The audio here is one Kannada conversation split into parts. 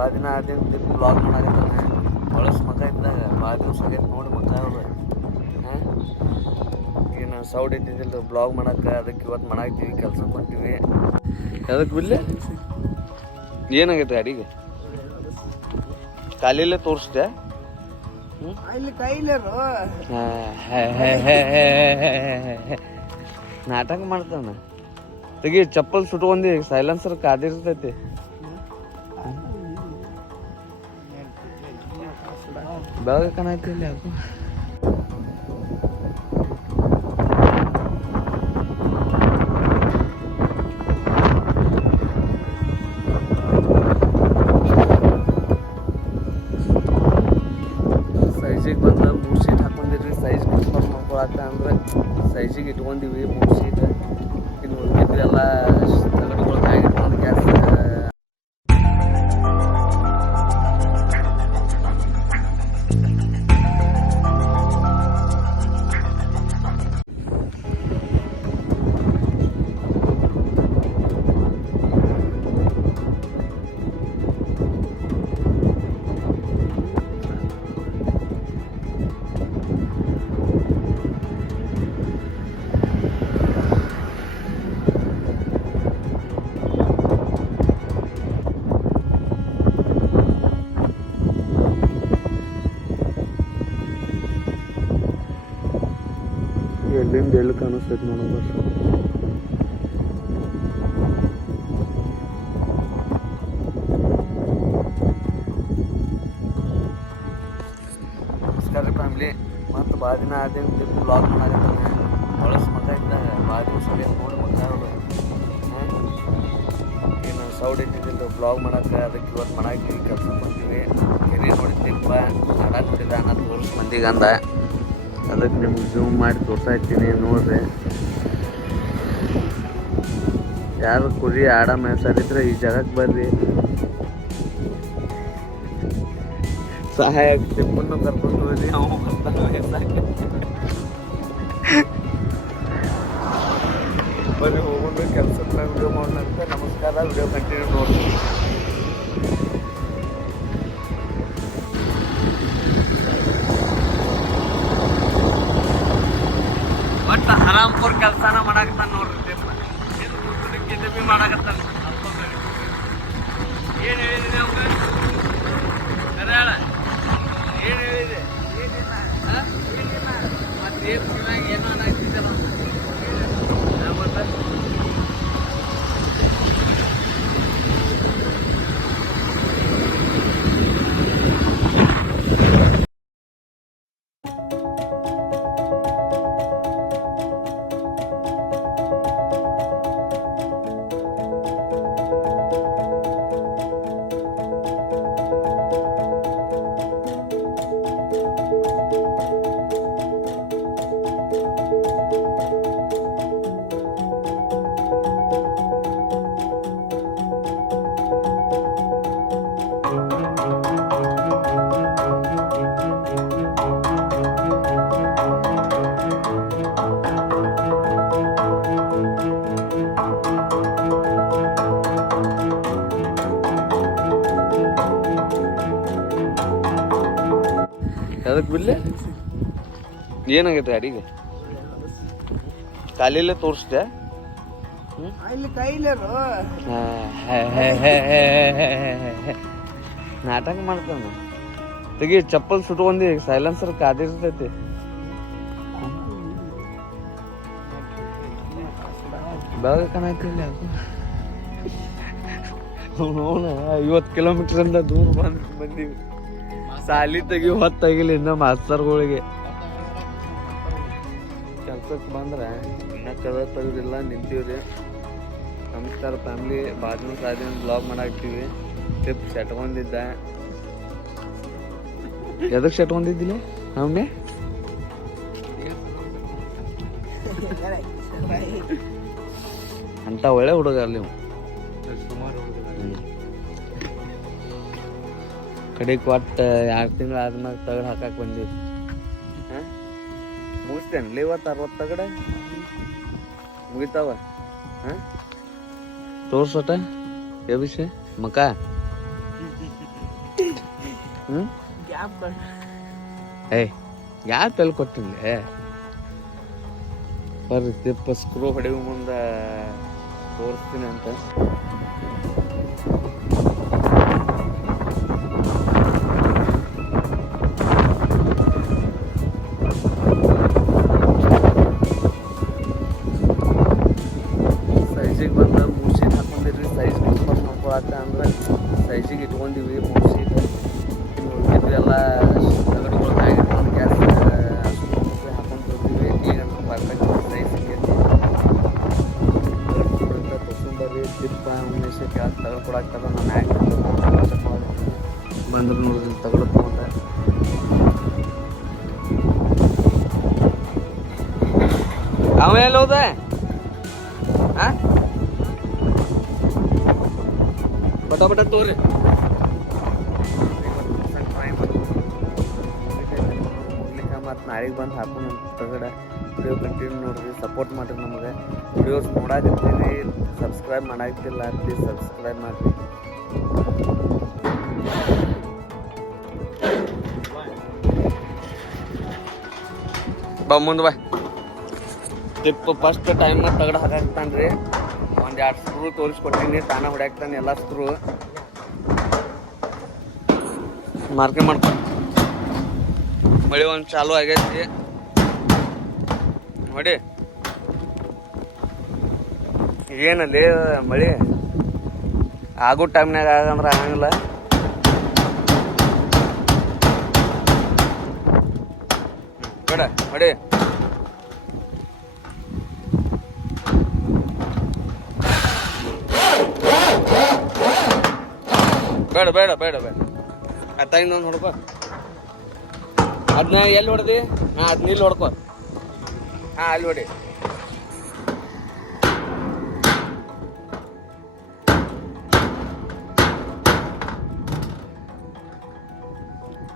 ಭಾಳ ದಿನ ಆದಿಂದ ಬ್ಲಾಗ್ ಮಾಡಾಕತ್ತಾನೆ. ಬಳಸ್ ಮಕ್ಕ ಇದ್ದಾಗ ಭಾಳ ದಿವಸ ಆಗೈತೆ ನೋಡಿ ಮಕ್ಕ ಅವ್ರು. ಹಾಂ ಏನು ಸೌಡ್ ಇದ್ದಿದ್ದಿಲ್ಲ ಬ್ಲಾಗ್ ಮಾಡಕ್ಕೆ, ಅದಕ್ಕೆ ಇವತ್ತು ಮಾಡಾಕ್ತೀವಿ, ಕೆಲ್ಸಕ್ಕೆ ಹೊಂಟೀವಿ. ಅದಕ್ಕೆ ಬಿಡ್ಲೆ ಏನಾಗೈತೆ ಗಾಡಿಗೆ? ಕಾಲಿಲ್ಲೇ ತೋರಿಸ್ದೆ ನಾಟಕ ಮಾಡ್ತಾನ. ತೆಗಿ ಚಪ್ಪಲ್ ಸುಟ್ಕೊಂಡಿ, ಸೈಲೆನ್ಸರ್ ಕಾದಿರ್ತೈತಿ. ಬೆಳಗ್ಗೆ ಕಾಣೈತಿ ಇಲ್ಲಿ ಅದು. ಸೈಜಿಗೆ ಬಂದ 3 ಸೀಟ್ ಹಾಕೊಂಡಿದ್ರಿ. ಸೈಜ್ ಕನ್ಫರ್ಮ್ ಮಾಡ್ಕೊಳತ್ತ ಅಂದ್ರೆ ಸೈಜಿಗೆ ಇಟ್ಕೊಂಡಿವಿ 3 ಸೀಟ್. ಇನ್ನು ಉಳಿದಿದ್ರೆಲ್ಲ ತಗಡುಗಳು ಕಾಯಿಟ್ಕೊಂಡು ಗ್ಯಾಸ್. ಎಲ್ಲಿಂದ ಎಲ್ಲಿ ಕಾಣಿಸ್ತೈತಿ ನೋಡೋದು. ನಮಸ್ಕಾರ ರೀ ಫ್ಯಾಮ್ಲಿ. ಮತ್ತು ಭಾಳ ದಿನ ಆದಿಂದ ಬ್ಲಾಗ್ ಮಾಡಾಕತ್ತಾನೆ. ಬಳಸ್ ಮಕ್ಕ ಇದ್ದಾಗ ಭಾಳ ದಿವಸ ಆಗೈತೆ ನೋಡಿ ಮಕ್ಕ ಅವ್ರು. ಏನು ಸೌಡ್ ಇದ್ದಿದ್ದಿಲ್ಲ ಬ್ಲಾಗ್ ಮಾಡಕ್ಕೆ, ಅದಕ್ಕೆ ಇವತ್ತು ಮಾಡಾಕ್ತೀವಿ, ಕೆಲ್ಸಕ್ಕೆ ಹೊಂಟೀವಿ. ಕೆರೆ ನೋಡಿದ್ದೀಪ್ಪ, ಆಡಾಕ್ ನೋಡಿದ ನಾನು ತೋರಿಸ್ ಮಂದಿಗೆ ಅಂದ. ಅದಕ್ಕೆ ನಿಮ್ಗೆ ಝೂಮ್ ಮಾಡಿ ತೋರ್ಸಾ ಇರ್ತೀನಿ ನೋಡ್ರಿ. ಯಾರು ಕುರಿ ಆಡ ಮೇಯ್ಸರಿದ್ರೆ ಈ ಜಾಗಕ್ಕೆ ಬರ್ರಿ, ಸಹಾಯ ತಿಪ್ಪನ್ನು ಕರ್ಕೊಂಡು ಹೋಗಿ ಅವ ಬರೀ ಹೋಗೋದು ಕೆಲಸಕ್ಕೆ ವಿಡಿಯೋ ಮಾಡೋಣಂತೆ. ನಮಸ್ಕಾರ, ವಿಡಿಯೋ ಕಂಟಿನ್ಯೂ ನೋಡ್ರಿ. ಒಟ್ಟು ಹರಾಮ್ಪುರ್ ಕೆಲಸನ ಮಾಡಾಕತ್ತಾನ ನೋಡ್ರಿ. ಬಿ ಮಾಡಾಕತ್ತಾನ. ಏನು ಹೇಳಿದ್ದೀನಿ ಅವಾಗ? ಸರಿ ಹೇಳ, ಏನು ಹೇಳಿದೆ? ಮತ್ತೇನು ಏನೋ ಅನ್ನಾಗ್ತಿದ್ದಲ್ಲ ಮತ್ತೆ. ಅದಕ್ಕೆ ಬಿಡ್ಲೆ ಏನಾಗೈತೆ ಗಾಡಿಗೆ? ಕಾಲಿಲ್ಲೇ ತೋರಿಸ್ದೆ ನಾಟಕ ಮಾಡ್ತಾನ. ತೆಗಿ ಚಪ್ಪಲ್ ಸುಟ್ಕೊಂಡಿ, ಸೈಲೆನ್ಸರ್ ಕಾದಿರ್ತೈತಿ. ಬೆಳಗ್ಗೆ ಕಾಣೈತಿ ಇಲ್ಲಿ ಅದು. 50 ಕಿಲೋಮೀಟರ್ ದೂರ ಬಂದೀವಿ. ಸಾಲಿ ತೆಗಿ ಹೊತ್ತಾಗಿಲ್ಲ ಇನ್ನ ಮಾಸ್ತರ್ಗಳಿಗೆ. ಕೆಲ್ಸಕ್ಕೆ ಬಂದ್ರೆ ಇನ್ನ ಕದ ತೆಗ್ದಿಲ್ಲ, ನಿಂತೀವ್ರಿ. ನಮಸ್ಕಾರ ಫ್ಯಾಮ್ಲಿ. ಬಾಜು ಸಾದಿನ ಬ್ಲಾಗ್ ಮಾಡಾಕ್ತೀವಿ. ಟಿಪ್ ಶಟ್ಕೊಂಡಿದ್ದ. ಎದಕ್ಕೆ ಶಟ್ಕೊಂಡಿದ್ದಿಲ್ಲ ಅವನೇ? ಅಂತ ಒಳ್ಳೆ ಹುಡುಗ ಅಲ್ಲಿ ಕಡೆಗೆ ಒಟ್ಟು 2 ತಿಂಗಳು ಆದ್ಮೇಲೆ ತಗಡು ಹಾಕಕ್ಕೆ ಬಂದೀವಿ. ಹಾಂ ಮುಗಿಸ್ತೇನೆ ಇವತ್ತು 60 ತಗಡ ಮುಗಿತಾವ. ಹಾಂ ತೋರ್ಸೋಟ ಎಬಿಸೆ ಮಕ ಹ್ಞೂ ಗ್ಯಾಪ್ ಏಯ್ ಗ್ಯಾಪ್ ಎಲ್ಲಿ ಕೊಟ್ಟಿಲ್ಲ ಬರ್ರಿ ತಿಪ್ಪ ಸ್ಕ್ರೂ ಹೊಡೆಯುವ ಮುಂದೆ ತೋರಿಸ್ತೀನಿ ಅಂತ. ಸೈಜಿಗೆ ಬಂದ ಮೂಸೀಟ್ ಹಾಕೊಂಡಿದ್ರಿ, ಸೈಜ್ ಡಿಫರ್ ಮಾಡ್ಕೊಳತ್ತ ಅಂದ್ರೆ ಸೈಜಿಗೆ ಇಟ್ಕೊಂಡಿವಿ ಮೂಸೀಟ್. ಇನ್ನು ಉಳಿದಿದ್ದು ಎಲ್ಲ ತಗಡುಗಳು ಆಗಿಟ್ಕೊಂಡು ಗ್ಯಾಸ್ ಹಾಕೊಂಡಿರ್ತೀವಿ. ಈಗ ನಾವು ಪರ್ಫೆಕ್ಟ್ ಸೈಜ್ ಸಿಕ್ಕೈತಿ. ತೊಗೊಂಬರ್ರಿ ತಿಪ್ಪ ಉಮೇಶ ಕೆಳಗೆ ತಗಡು ಕೊಡಾಕ್ತದ. ನಾನು ಯಾಕೆ ಬಂದ್ರೆ ನೋಡಿದ್ರೆ ತಗಡು ತೊಗೊಂಡ ಆಮೇಲೆ ಹೋದ ಬಟ ಬಟ ತೋರಿ ಮತ್ತು ನಾಳೆಗೆ ಬಂದು ಹಾಕೊಂಡು ತಗಡ ವಿಡಿಯೋ ಕಂಟಿನ್ಯೂ ನೋಡ್ರಿ, ಸಪೋರ್ಟ್ ಮಾಡಿರಿ ನಮಗೆ. ವಿಡಿಯೋಸ್ ನೋಡಾಕತ್ತೀರಿ, ಸಬ್ಸ್ಕ್ರೈಬ್ ಮಾಡಾಕ್ತಿಲ್ಲ, ಪ್ಲೀಸ್ ಸಬ್ಸ್ಕ್ರೈಬ್ ಮಾಡಿರಿ. ಬಾ ಮುಂದೆ ಬಾ. ತಿಪ್ಪು ಫಸ್ಟ್ ಟೈಮ್ ತಗಡ ಹಾಕಾಕ್ತಾನೆ ರೀ. ಒಂದು 2 ಸ್ಕ್ರೂ ತೋರಿಸ್ಕೊಡ್ತೀನಿ, ತಾನ ಹೊಡ್ಯಾಕ್ತಾನೆ ಎಲ್ಲ ಸ್ಕ್ರೂ ಮಾರ್ಕೆ ಮಾಡ್ತಾನೆ. ಮಳೆ ಒಂದು ಚಾಲು ಆಗೈತಿ ನೋಡಿ. ಏನಲ್ಲಿ ಮಳೆ ಆಗೋ ಟೈಮ್ನಾಗ ಆಗಂದ್ರೆ ಆಗಂಗಿಲ್ಲ. ಬೇಡ ಮಡಿ ಬೇಡ ಬೇಡ ಬೇಡ ಬೇಡ ಅತ್ತಾಗಿಂದ ಒಂದು ಹೊಡ್ಕೊ. ಅದನ್ನ ಎಲ್ಲಿ ಹೊಡೆದಿ? ಹಾಂ ಅದನ್ನ ಇಲ್ಲಿ ಹೊಡ್ಕೊ. ಹಾಂ ಅಲ್ಲಿ ಹೊಡಿ.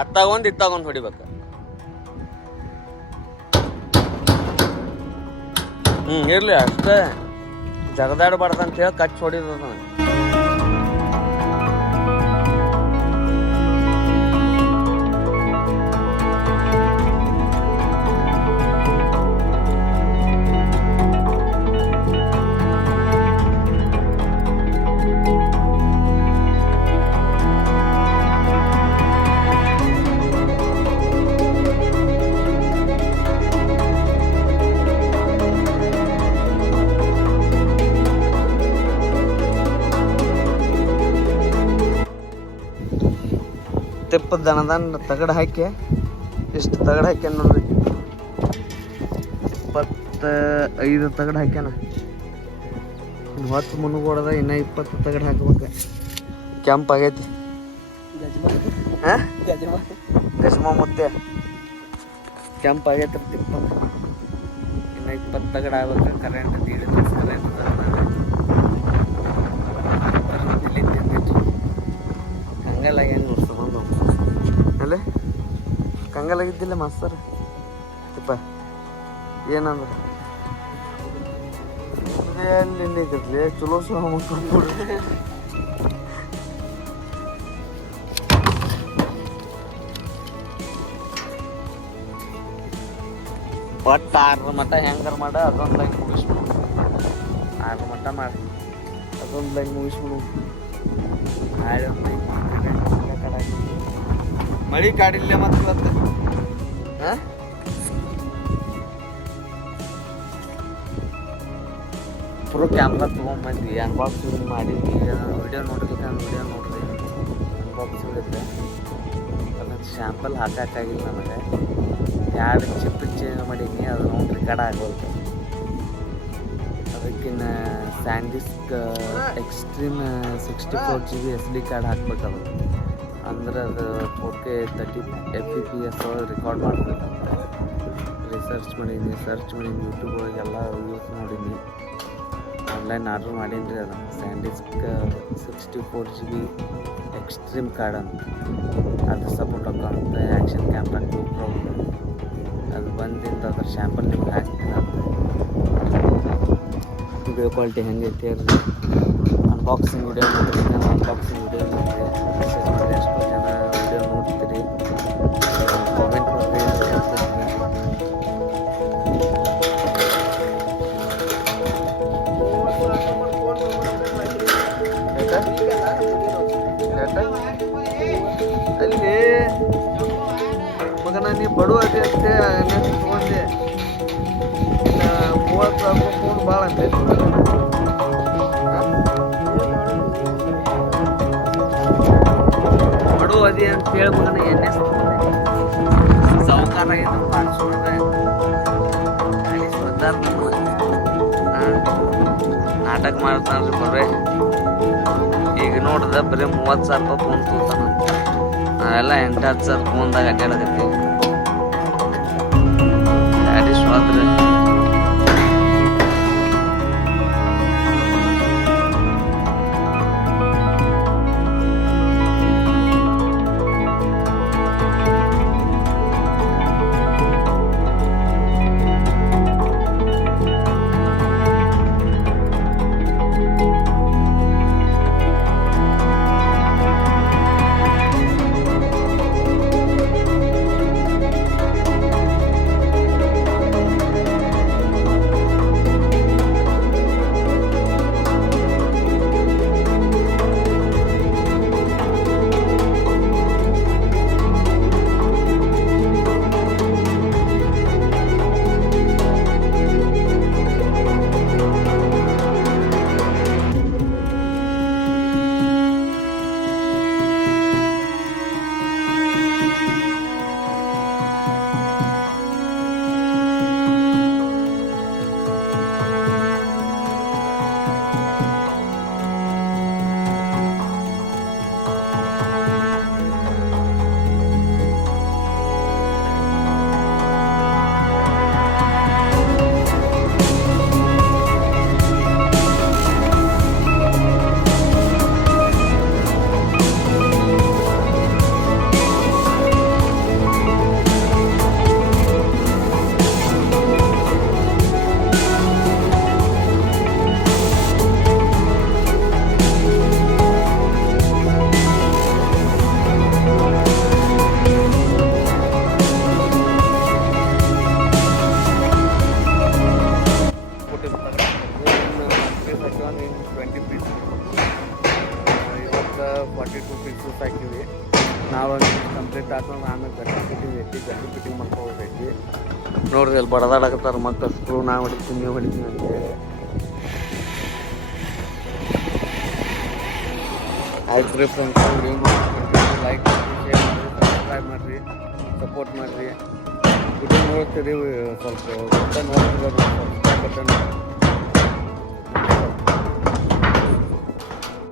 ಅತ್ತಾಗೊಂದು ಇತ್ತಾಗೊಂದು ಹೊಡಿಬೇಕು. ಇರ್ಲಿ ಅಷ್ಟೇ, ಜಗದಾಡಬಾರ್ದು ಅಂತ ಹೇಳಿ ಕಚ್ಚಿ ಹೊಡಿದ. ತಿಪ್ಪ ದನದನ್ನ ತಗಡು ಹಾಕಿ ಎಷ್ಟು ತಗಡು ಹಾಕ್ಯಾನ ನೋಡ್ರಿ. 25 ತಗಡು ಹಾಕ್ಯಾನ. ಹೊತ್ತು ಮುನುಗೋಡದ ಇನ್ನೂ 20 ತಗಡು ಹಾಕ್ಬೇಕು. ಕೆಂಪ್ ಆಗೈತಿ. ಗಜಮ ಮುತ್ತೆ ಕೆಂಪ್ ಆಗೈತಿ ತಿಪ್ಪ. ಇನ್ನು 20 ತಗಡು ಆಗ್ಬೇಕು. ಕರೆಂಟ್ ಕರೆಂಟ್ ಕಂಗಲಾಗೇನು ನೋಡ್ಸೋದು ಅಲ್ಲೇ ಕಂಗಲಾಗಿದ್ದಿಲ್ಲ ಮಾಸ್ತರ್ ತಿಪ್ಪ. ಏನಂದ್ರೆ ಅಲ್ಲಿ ನಿಂತಿರ್ಲಿ ಚಲೋ ಮಕ್ಕಳು ಒಟ್ಟು 6 ಮಟ್ಟ ಹೆಂಗಾರ ಮಾಡ ಅದೊಂದು ಲೈನ್ ಮುಗಿಸ್ಬಿಡು. 6 ಮಟ್ಟ ಮಾಡಿ ಅದೊಂದು ಲೈನ್ ಮುಗಿಸ್ಬಿಡು. ನಾಳೆ ಒಂದು ಮಳಿ ಕಾಡಿಲ್ಲ ಮತ್ತೆ ಇವತ್ತು. ಪುರೋ ಕ್ಯಾಮ್ರಾ ತೊಗೊಂಬಂದ್ವಿ, ಅನ್ಬಾಕ್ಸಿಂಗ್ ಮಾಡಿದ್ವಿ. ವಿಡಿಯೋ ನೋಡಿರ್ಲಿಕ್ಕೆ ವಿಡಿಯೋ ನೋಡ್ರಿ, ಅನ್ಬಾಕ್ಸಿಂಗ್ ಇರುತ್ತೆ. ಅದನ್ನು ಶಾಂಪಲ್ ಹಾಕೋಕ್ಕಾಗಿಲ್ಲ ನನಗೆ. 2 ಚಿಪ್ ಚೇಂಜ್ ಮಾಡೀನಿ, ಅದು ನೋಡಿ ರೆಕಾರ್ಡ್ ಆಗೋಲ್ತು. ಅದಕ್ಕಿನ್ನ SanDisk Extreme 64 GB SD card ಹಾಕ್ಬೇಕದು. ಅಂದ್ರೆ ಅದು 4K 30 fps ರೆಕಾರ್ಡ್ ಮಾಡ್ಬೇಕಂತ ಸರ್ಚ್ ಮಾಡೀನಿ ಯೂಟ್ಯೂಬ್ ಒಳಗೆಲ್ಲ ಯೂಸ್ ಮಾಡೀನಿ. ಆನ್ಲೈನ್ ಆರ್ಡ್ರ್ ಮಾಡೀನಿ ರೀ. ಅದನ್ನು ಸ್ಯಾಂಡಿಸ್ಕ್ 64 GB ಎಕ್ಸ್ಟ್ರೀಮ್ ಕಾರ್ಡ್ ಅಂತ, ಅದು ಸಪೋರ್ಟ್ ಆಗೋಂಥ ಆ್ಯಕ್ಷನ್ ಕ್ಯಾಮ್ರಾ GoPro ಅದು ಬಂದಿಂದ ಅದ್ರ ಶಾಂಪಲ್ ನಿಮ್ಗೆ ಹಾಕ್ತೀನಿ ಅಂತ. ವಿಡಿಯೋ ಕ್ವಾಲಿಟಿ ಹೆಂಗೈತೆ ಇರಲಿ. ಅನ್ಬಾಕ್ಸಿಂಗ್ ವಿಡಿಯೋ ನೋಡಿರಿ, ಅನ್ಬಾಕ್ಸಿಂಗ್ ವಿಡಿಯೋ ನೋಡಿರಿ. ಎಷ್ಟೋ ಜನ ವಿಡಿಯೋ ನೋಡ್ತೀರಿ, ನೀ ಬಡವ ಅದೇ ಅಂತ ನೆಕ್ಸ್ಟ್ ತೊಗೊಂಡೆ ಇನ್ನು 30,000 ಫೋನ್ ಭಾಳ ಅಂತ ಬಡವ ಅದೇ ಅಂತ ಹೇಳಿ ಮಗನ ಎಣ್ಣೆ ಸಾವುಕಾರ ಆಗಿದ್ದಪ್ಪ ಅನ್ಸೋದೆ ನಾಟಕ ಮಾಡ್ತಾನ್ರಿ ಬರ್ರೆ ಈಗ ನೋಡಿದ್ರೆ ಬರೀ 30,000 ರೂಪಾಯಿ ಫೋನ್ ತೋತಾನ ನಾವೆಲ್ಲ 8,000 ಫೋನ್ದಾಗ ಅಡ್ಡಾಡಕತ್ತೀವಿ ಡ್ಯಾಡಿ ಸ್ವಾದ್ರಿ ಇವತ್ತು 42 ಪೀಸಸ್ ಹಾಕಿವಿ ನಾವು ಕಂಪ್ಲೀಟ್ ಆದ್ಮೇಲೆ ಆಮೇಲೆ ಗಟ್ಟಿ ಫಿಟ್ಟಿಂಗ್ ಐತಿ ಗಟ್ಟಿ ಫಿಟ್ಟಿಂಗ್ ಮಾಡ್ಕೋಬೇಕೈತಿ ನೋಡ್ರಿ ಅಲ್ಲಿ ಬಡದಾಡಕತ್ತಾರ ಮಕ್ಕಳು ಸ್ಕ್ರೂ ನಾ ಹೊಡಿತೀನಿ ನೀವು ಹೊಡಿತೀನಿ ಅಂತೇಳಿ ಆಯ್ತು ರೀ ಫ್ರೆಂಡ್ಸ್ ಲೈಕ್ ಮಾಡಿರಿ ಶೇರ್ ಮಾಡಿರಿ ಸಬ್ಸ್ಕ್ರೈಬ್ ಮಾಡಿರಿ ಸಪೋರ್ಟ್ ಮಾಡಿರಿ ವಿಡಿಯೋ ನೋಡ್ತೀರಿ ಸ್ವಲ್ಪ ನೋಡ್ತಿದ್ದಾರೆ ಸಬ್ಸ್ಕ್ರೈಬ್ ಬಟನ್